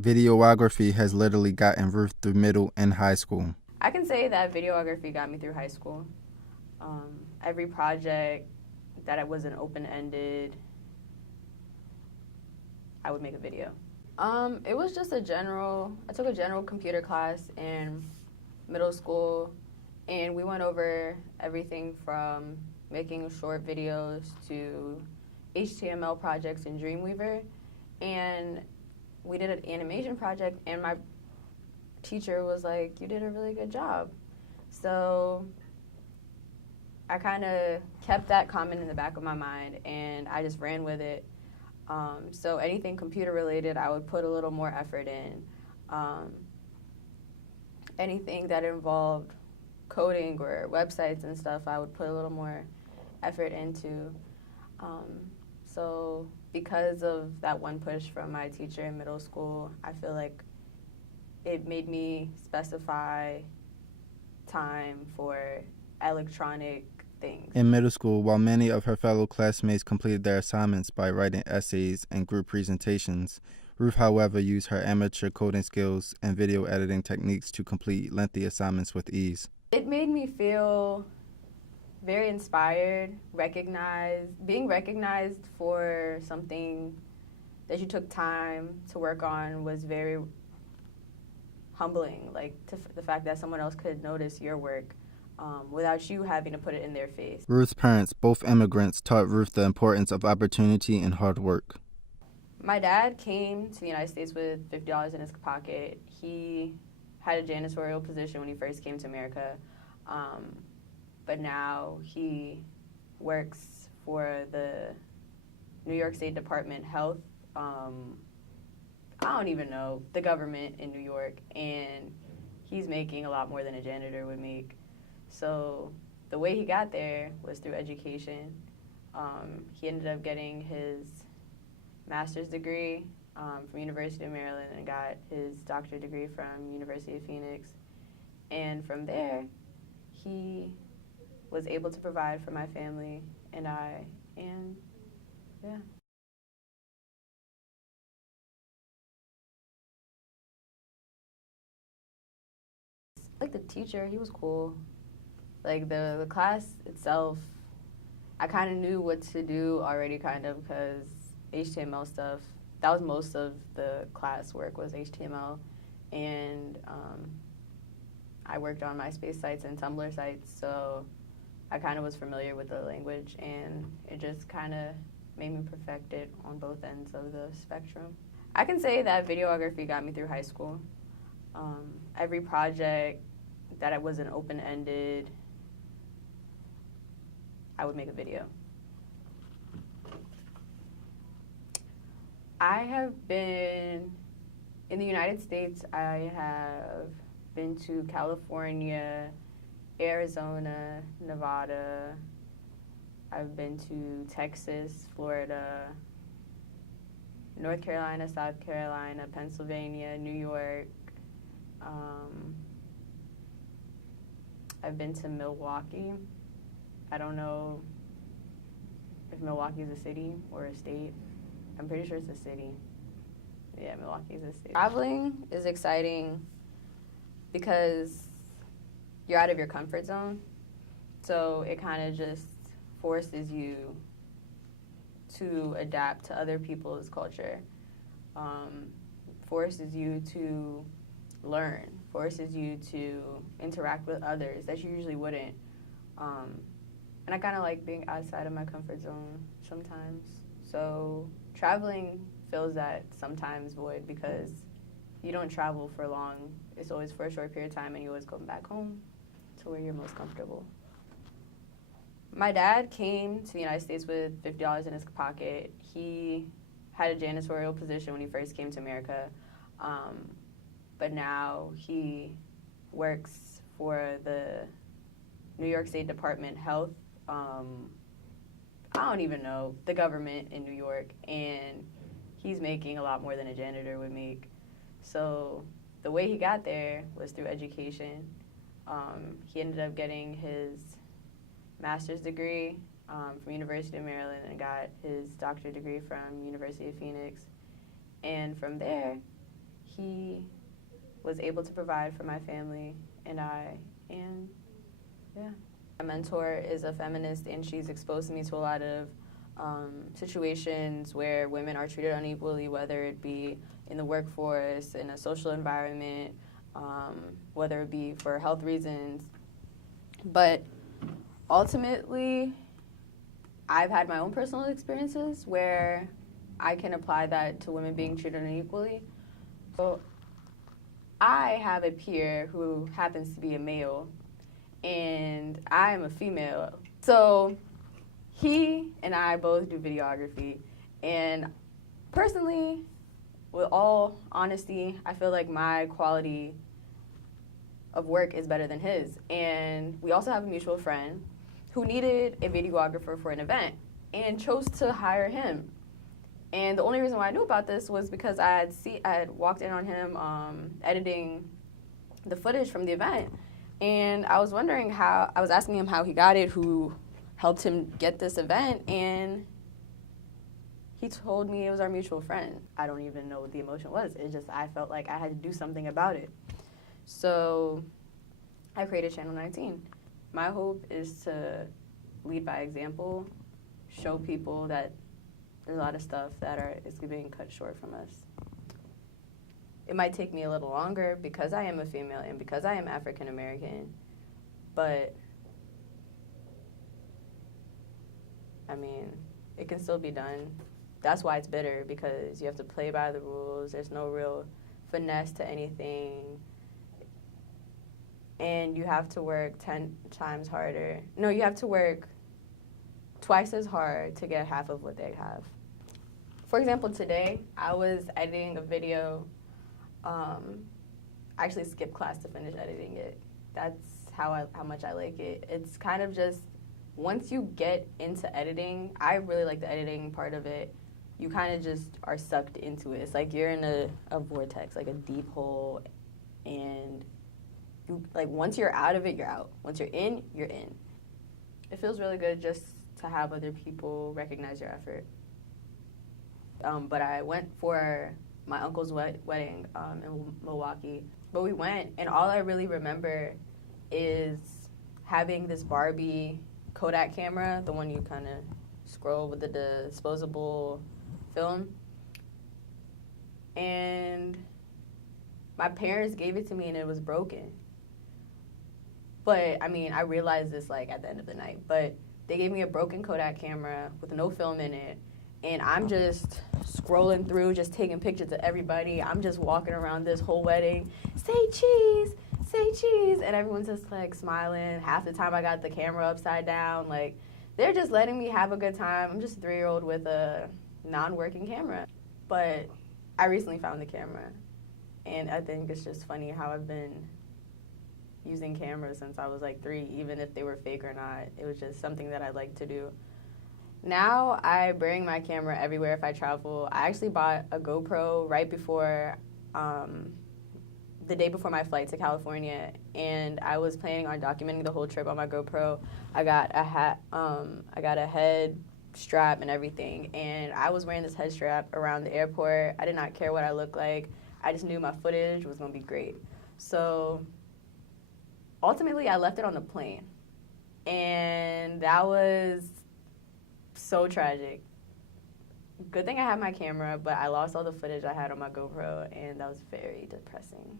Videography has literally gotten Ruth through middle and high school. I can say that videography got me through high school. Every project that it wasn't open-ended, I would make a video. It was just I took a general computer class in middle school, and we went over everything from making short videos to HTML projects in Dreamweaver. And we did an animation project, and my teacher was like, "You did a really good job." So I kind of kept that comment in the back of my mind, and I just ran with it. So anything computer related, I would put a little more effort in. Um, Anything that involved coding or websites and stuff, I would put a little more effort into. So because of that one push from my teacher in middle school, I feel like it made me specify time for electronic things. In middle school, while many of her fellow classmates completed their assignments by writing essays and group presentations, Ruth, however, used her amateur coding skills and video editing techniques to complete lengthy assignments with ease. It made me feel very inspired, being recognized for something that you took time to work on was very humbling. Like the fact that someone else could notice your work without you having to put it in their face. Ruth's parents, both immigrants, taught Ruth the importance of opportunity and hard work. My dad came to the United States with $50 in his pocket. He had a janitorial position when he first came to America, but now he works for the New York State Department Health. I don't even know, the government in New York, and he's making a lot more than a janitor would make. So the way he got there was through education. He ended up getting his master's degree from University of Maryland and got his doctorate degree from University of Phoenix. And from there, he was able to provide for my family and I, and yeah. Like the teacher, he was cool. Like the class itself, I kind of knew what to do already, kind of, because HTML stuff, that was most of the class work was HTML. And I worked on MySpace sites and Tumblr sites, so I kind of was familiar with the language, and it just kind of made me perfect it on both ends of the spectrum. I can say that videography got me through high school. Every project that it wasn't open-ended, I would make a video. I have been in the United States. I have been to California, Arizona, Nevada. I've been to Texas, Florida, North Carolina, South Carolina, Pennsylvania, New York. I've been to Milwaukee. I don't know if Milwaukee is a city or a state. I'm pretty sure it's a city. Yeah, Milwaukee is a city. Traveling is exciting because you're out of your comfort zone. So it kind of just forces you to adapt to other people's culture, forces you to learn, forces you to interact with others that you usually wouldn't. And I kind of like being outside of my comfort zone sometimes. So traveling fills that sometimes void because you don't travel for long. It's always for a short period of time, and you always come back home to where you're most comfortable. My dad came to the United States with $50 in his pocket. He had a janitorial position when he first came to America, but now he works for the New York State Department Health. I don't even know, the government in New York, and he's making a lot more than a janitor would make. So the way he got there was through education. He ended up getting his master's degree from University of Maryland and got his doctorate degree from University of Phoenix. And from there, he was able to provide for my family and I, and yeah. My mentor is a feminist, and she's exposed me to a lot of situations where women are treated unequally, whether it be in the workforce, in a social environment, whether it be for health reasons. But ultimately, I've had my own personal experiences where I can apply that to women being treated unequally. So I have a peer who happens to be a male, and I am a female. So he and I both do videography, and personally, with all honesty, I feel like my quality of work is better than his. And we also have a mutual friend who needed a videographer for an event and chose to hire him. And the only reason why I knew about this was because I had walked in on him editing the footage from the event, and I was asking him how he got it, who helped him get this event, and he told me it was our mutual friend. I don't even know what the emotion was. It just, I felt like I had to do something about it. So I created Channel 19. My hope is to lead by example, show people that there's a lot of stuff that is being cut short from us. It might take me a little longer because I am a female and because I am African American, but I mean, it can still be done. That's why it's bitter, because you have to play by the rules. There's no real finesse to anything. And you have to work 10 times harder. No, you have to work twice as hard to get half of what they have. For example, today, I was editing a video. I actually skipped class to finish editing it. That's how much I like it. It's kind of just, once you get into editing, I really like the editing part of it. You kind of just are sucked into it. It's like you're in a vortex, like a deep hole, and you, like, once you're out of it, you're out. Once you're in, you're in. It feels really good just to have other people recognize your effort. But I went for my uncle's wedding in Milwaukee. But we went, and all I really remember is having this Barbie Kodak camera, the one you kind of scroll with the disposable film. And my parents gave it to me, and it was broken. But, I mean, I realized this, like, at the end of the night. But they gave me a broken Kodak camera with no film in it. And I'm just scrolling through, just taking pictures of everybody. I'm just walking around this whole wedding. Say cheese, say cheese. And everyone's just, like, smiling. Half the time I got the camera upside down. Like, they're just letting me have a good time. I'm just a 3-year-old with a non-working camera. But I recently found the camera. And I think it's just funny how I've been using cameras since I was like 3, even if they were fake or not. It was just something that I like to do. Now I bring my camera everywhere if I travel. I actually bought a GoPro right before, the day before my flight to California, and I was planning on documenting the whole trip on my GoPro. I got a hat, I got a head strap and everything, and I was wearing this head strap around the airport. I did not care what I looked like. I just knew my footage was going to be great. So ultimately, I left it on the plane, and that was so tragic. Good thing I had my camera, but I lost all the footage I had on my GoPro, and that was very depressing.